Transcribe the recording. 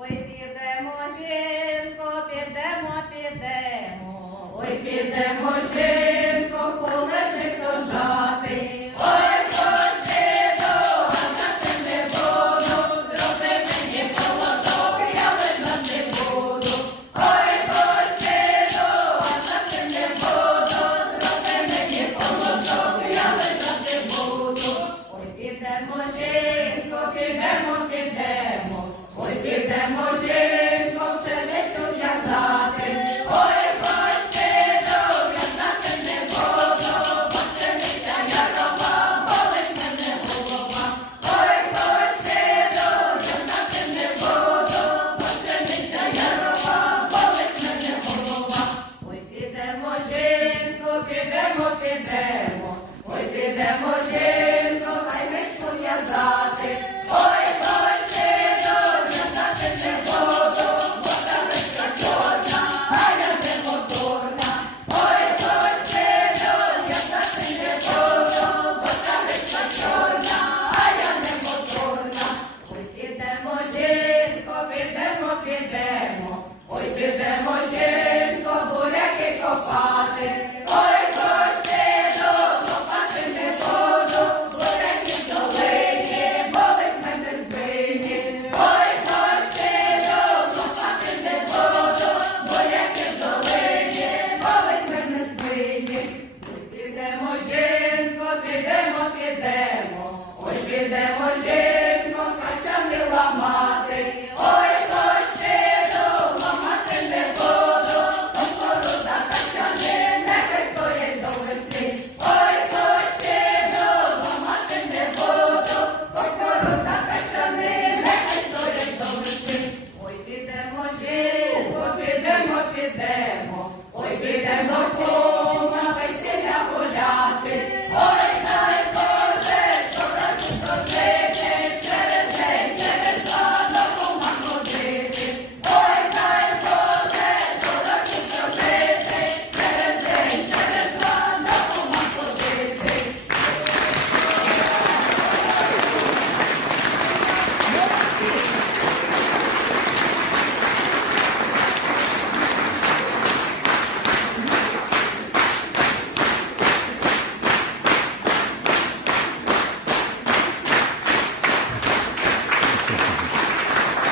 Ой, підемо, жінко, підемо, підемо. Ой, підемо, жінко. йдемо, підемо, ось підемо. Підемо, жінко, підемо, підемо, ой, підемо жінко.